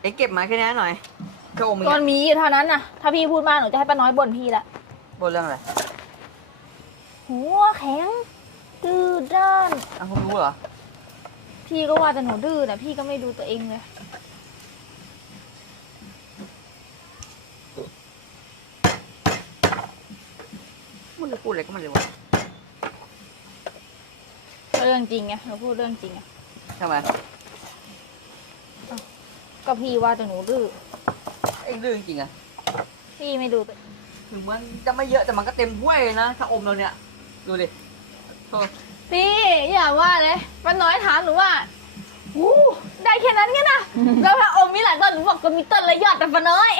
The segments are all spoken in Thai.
เอ็งเก็บมาแค่นี้หน่อยก็อมตอนมีอยู่เท่านั้นนะถ้าพี่พูดมากหนูจะให้ป้าน้อยบ่นพี่ละบนเรื่องอะไรหัวแข็ง ดื้อด้าน อ้าวคุณรู้เหรอ พี่ก็ว่าแต่หนูดื้อนะพี่ก็ไม่ดูตัวเองเลยมันจะพูดอะไรก็มันเลยวะ รื่องจริงไงหนูพูดเรื่องจริงไงทำไมก็พี่ว่าแต่หนูดื้อเอ็งดื้อจริงๆอะพี่ไม่ดูตัวถึงมันจะไม่เยอะแต่มันก็เต็มถ้วยเลยนะถ้าอมเราเนี่ย ดูดิโธ่พี่อย่าว่าเลยป้าน้อยถามหนูว่าอู้ได้แค่นั้นไงนะแล้วถ้าอมมีหลายต้นหนูบอกก็มีต้นละยอดแต่ป้าน้อย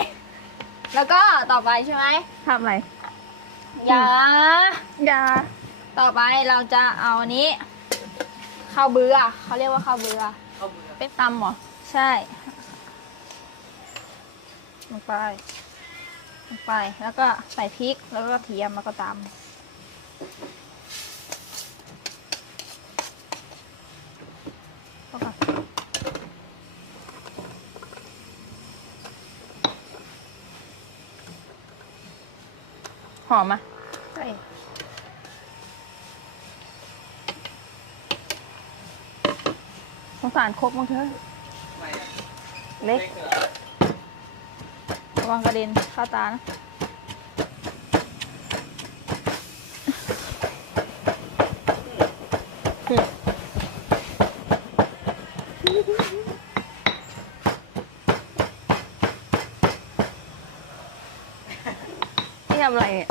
แล้วก็ต่อไปใช่ไหมทำอะไรอย่าอย่าต่อไปเราจะเอาอันนี้ ข้าวเบื่อเขาเรียกว่าข้าวเบื่อเข้ามือเป็นตำเหรอ ใช่ลงไปลงไป แล้วก็ใส่พริก แล้วก็กระเทียม แล้วก็ตำแล้วก็หอมอะใช่ สงสารครกมั้งเถอเล็กรอระวังกระเด็นเข้าตานะนี่ทำอะไรเนี่ย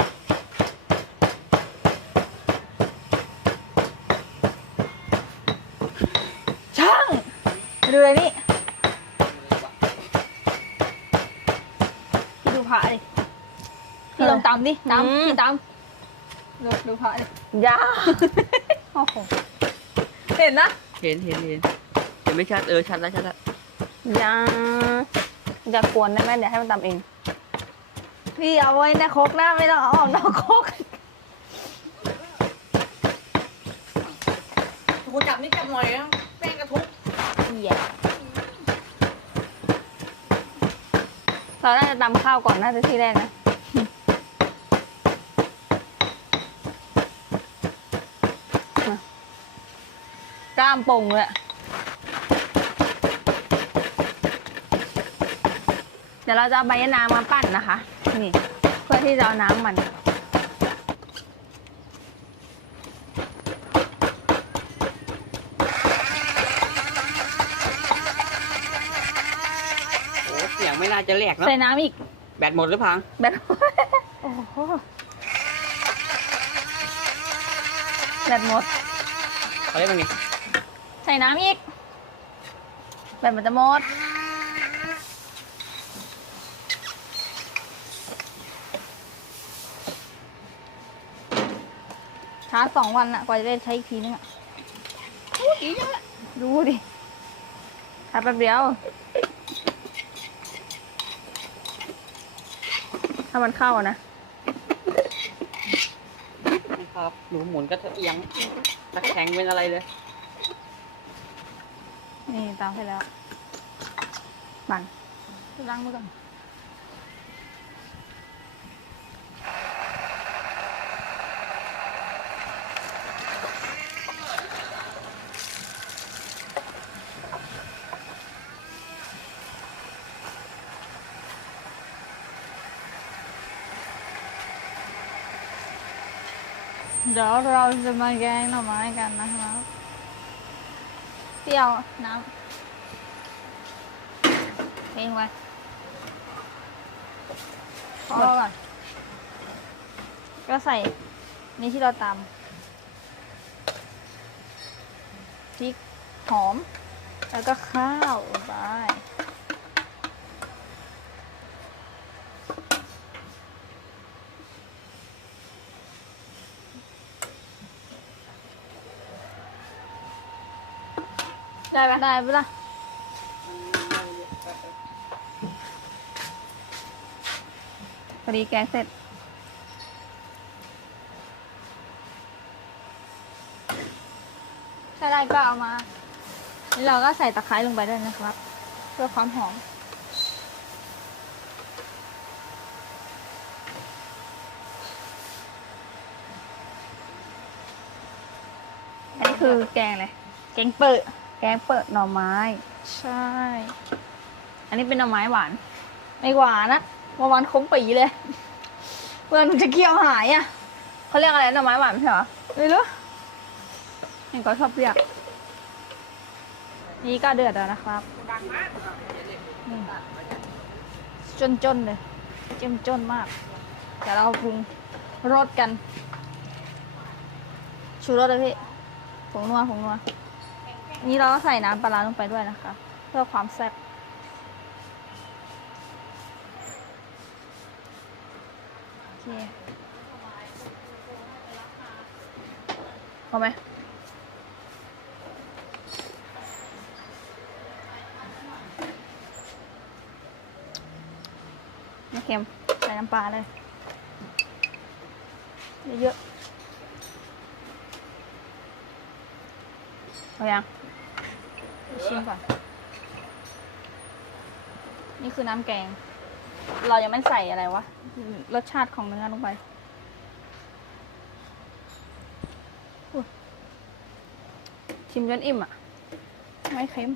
ช่างมาดู เลยนี่พี่ดูพระดิพี่ลองตำดิตำพี่ตำดูดูพระดิอย่าโอ้โหเห็นนะเห็นเห็นเห็นเห็นไม่ชัดเออชัดแล้วชัดแล้วอย่าอย่ากวนได้ไหมเดี๋ยวให้มันตำเอง พี่เอาไว้ในครกนะไม่ต้องเอาออกนอกครกกูจับนี่จับหน่อยนะแป้งกระทุกเหี้ย เราน่าจะตำข้าวก่อนน่าจะที่แรกนะกล้ามป่งเลยเดี๋ยวเราจะเอาใบยะนางมาปั้นนะคะ นี่ เพื่อที่จะเอาน้ำมัน โอ้เสียง ไม่น่าจะแหลกเนาะใส่น้ำอีก แบตหมดหรือพังแบบโอ้โหแบบหมดเขาเรียกว่าไงใส่น้ำอีกแบบมันจะหมดช้าสองวันอะกว่าจะได้ใช้อีกทีนึงอะพูดดีจังอะดูดิทำแป๊บเดียวามันเข้าอะนะครับ หนูหมุนก็จะเอียงตะแคงเป็นอะไรเลย นี่ตามให้แล้วมันล้างมือก่อน ดี๋ยวเราจะมาแกงหน่อไม้กันนะครับ เปรี้ยวน้ำเพลงไว้พอก่อน ก็ใส่นี่ที่เราตำพริกหอม แล้วก็ข้าวไป ได้ปะได้ปะล่ะพอดีแกงเสร็จ ถ้าได้ก็เอามาแล้วเราก็ใส่ตะไคร้ลงไปด้วยนะครับ เพื่อความหอม อันนี้คือแกงเลยแกงเปิด แกงเปิดหน่อไม้ ใช่ อันนี้เป็นหน่อไม้หวาน ไม่หวานนะเมื่อวานคมปีเลยเพื่อนมันจะเคี่ยวหายอะเขาเรียกอะไรหน่อไม้หวานไม่ใช่เหรอไม่รู้เห็นเขาชอบเรียก นี่ก็เดือดแล้วนะครับนี่จนจนๆเลยเจ้มจนมากเดี๋ยวเราปรุงรสกัน ชูรสเลยพี่ผงนัวผงนัว นี่เราก็ใส่น้ำปลาร้าลงไปด้วยนะคะ เพื่อความแซ่บโอเคพอไหมไม่เค็มใส่น้ำปลาเลย เยอะเอายัง ชิมก่อน นี่คือน้ำแกง เรายังไม่ใส่อะไรวะ รสชาติของเนื้อลงไปชิมจนอิ่มอะ ไม่เค็ม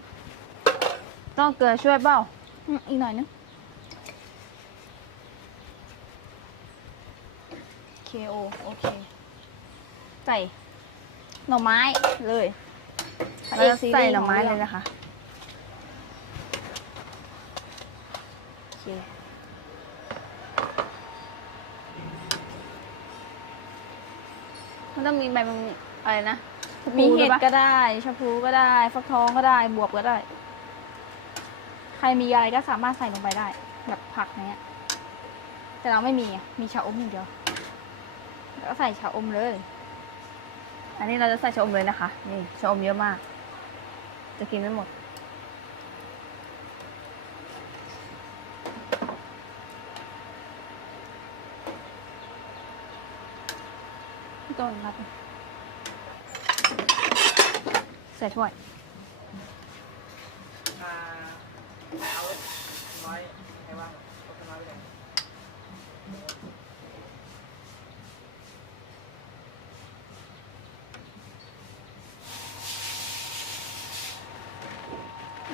ต้องเกลือช่วยเปล่างอีกหน่อยนึงเคโอโอเค ใส่หน่อไม้เลย เราจะใส่หน่อไม้เลยนะคะโอเคมันต้องมีใบมันอะไรนะมีเห็ดก็ก็ได้ชะพูก็ได้ฟักทองก็ได้บวบก็ได้ ใครมีอะไรก็สามารถใส่ลงไปได้ แบบผักเนี้ย แต่เราไม่มีอะมีชาอมอย่างเดียวแล้วก็ใส่ชาอมเลย อันนี้เราจะใส่ชะอมเลยนะคะ นี่ชะอมเยอะมาก จะกินไม่หมด ต้นรับใส่ถ้วย อ่าเอาน้อยใช่ว่าเอาน้อยไปเลย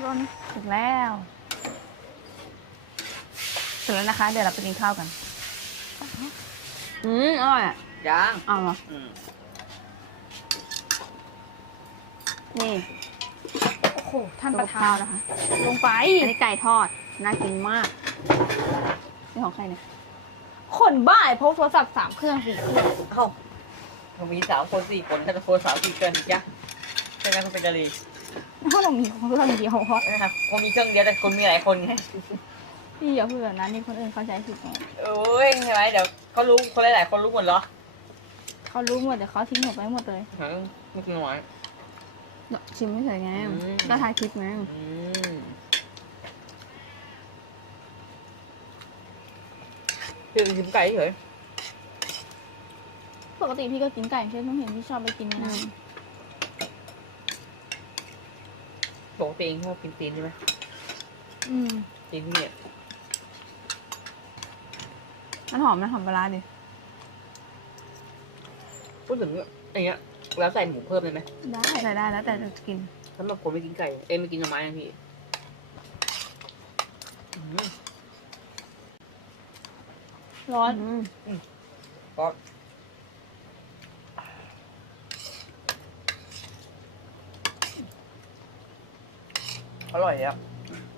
ร้อนถึงแล้วถึงแล้วนะคะ เดี๋ยวเราไปกินข้าวกัน อืมอร่อยอะยังเอาเหรออืมนี่โอ้โหท่านประดูธาข้าวนนะคะ ลงไป อันนี้ไก่ทอด น่ากินมาก นี่ของใครเนี่ย คนบ้าไอ้พกโทรศัพท์สามเครื่องสี่เครื่องเอ้าเรามีสามคนสี่คนถ้าจะคนสามสี่เกินอีกจ้ะใช่ไหมคุณเป็นกะลี ถ้าเรามีของเราเดียวเพราะนะครับคนมีเครื่องเดียวแต่คนมีหลายคนไงพี่อย่าพูดแบบนั้นนี่คนอื่นเขาใจผิดไงโอ้ยใช่ไหมเดี๋ยวเขารู้คนหลายๆคนรู้หมดเหรอเขารู้หมดแต่เขาทิ้งหมดไปหมดเลยหาไม่กินน้อยชิมไม่ใส่ไงอืม ก็ถ่ายคลิปไงอืมคือชิมไก่เฉยปกติพี่ก็กินไก่ใช่ไหมต้องเห็นพี่ชอบไปกินนะ มปกติเองชอบกินตีนใช่ไหมอืมตีนเนี่ยมันหอมนะหอมปลาร้าดิพูดถึงอย่างเงี้ยแล้วใส่หมูเพิ่มได้ไหมได้ใส่ได้แล้วแต่จะกินสำหรับคนไม่กินไก่เอ้ยไม่กินหน่อไม้นะพี่อืมร้อนอืมก็อ ร่อยอะ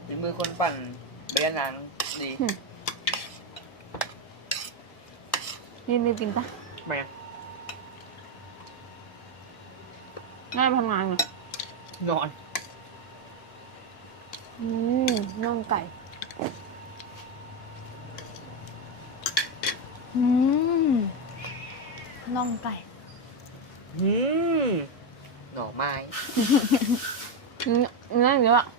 ฝีมือคนปั่นเบียร์นางดีนี่นี่กินปะทำไมอะง่ายไปทำงานไงนอน อืมน่องไก่ อืมน่องไก่ อืมหน่อไม้อืมง่ายเยอะอะอืม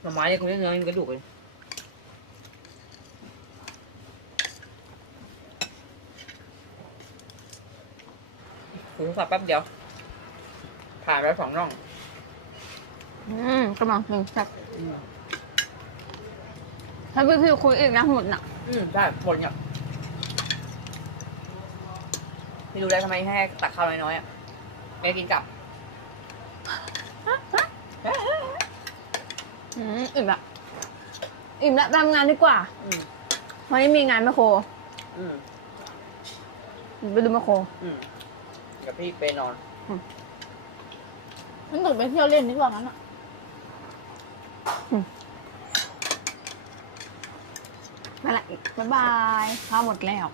หน่อไม้เนี่ยคุณเรียกเนื้อมันกระดูกเลยคุยโทรศัพท์แป๊บเดียว ผ่านไปสองน่อง อืมกำลังหนึ่งแซ่บถ้าพี่พี่คุยอีกนะหมดน่ะ อืมได้หมดเนี่ยไม่รู้แล้วทำไมให้ตักข้าวน้อยๆอะไม่กินกลับ อืมอิ่มละอิ่มละไปทำงานดีกว่าอืมวันนี้มีงานแมคโครอืมไปดูแมคโครอืมเดี๋ยวพี่ไปนอนงั้นหนูไปเที่ยวเล่นดีกว่างั้นอะมาละบ๊ายบายข้าวหมดแล้ว